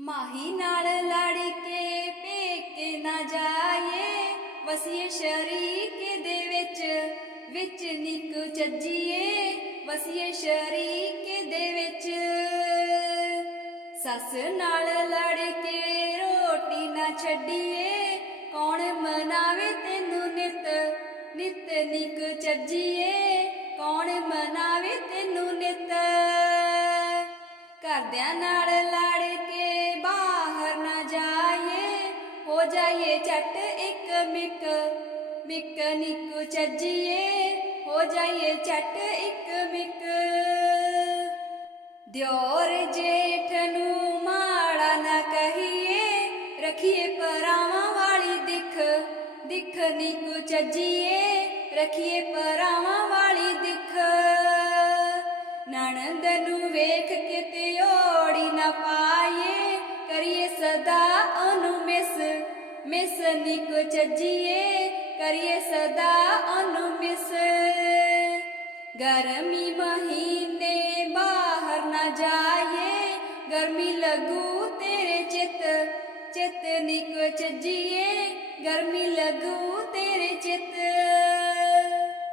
ਮਾਹੀ ਨਾਲ ਲੜ ਕੇ ਪੇਕੇ ਨਾ ਜਾਏ, ਵਸੀਏ ਸ਼ਰੀਕ ਦੇ ਵਿੱਚ ਵਿੱਚ ਨਿਕ ਚੱਜੀਏ, ਵਸੀਏ ਸ਼ਰੀਕ ਦੇ ਵਿੱਚ। ਸੱਸ ਨਾਲ ਲੜ ਕੇ ਰੋਟੀ ਨਾ ਛੱਡੀਏ, ਕੌਣ ਮਨਾਵੇ ਤੈਨੂੰ ਨਿਤ ਨਿਤ ਨਿਕ ਚੱਜੀਏ, ਕੌਣ ਮਨਾਵੇ ਤੈਨੂੰ ਨਿਤ। ਘਰਦਿਆਂ ਨਾਲ ਲੜ ਜਾਈਏ ਝਟ ਇੱਕ ਮਿਕ ਮਿਕ ਨਿਕ ਚੱਜੀਏ। ਹੋ ਜਾਈਏ ਝਟ ਇੱਕ ਮਿਕ। ਦਿਓਰ ਜੇਠ ਨੂੰ ਮਾੜਾ ਨਾ ਕਹੀਏ, ਰਖੀਏ ਪਰਾਵਾਂ ਵਾਲੀ ਦਿਖ ਦਿਖ ਨਿਕ ਚੱਜੀਏ, ਰਖੀਏ ਪਰਾਵਾਂ ਵਾਲੀ ਦਿਖ। ਨਣੰਦ ਨੂੰ ਵੇਖ ਕੇ ਤੇ ਓੜੀ ਨਾ ਪਾਈਏ, ਕਰੀਏ ਸਦਾ ਉਹਨੂੰ ਮਿਸ ਮਿਸ ਨਿਕ ਚੱਜੀਏ, ਕਰੀਏ ਸਦਾ ਉਹਨੂੰ ਮਿਸ। ਗਰਮੀ ਮਹੀਨੇ ਬਾਹਰ ਨਾ ਜਾਈਏ, ਗਰਮੀ ਲੱਗੂ ਤੇਰੇ ਚਿੱਤ ਚਿੱਤ ਨਿਕ ਚੱਜੀਏ, ਗਰਮੀ ਲੱਗੂ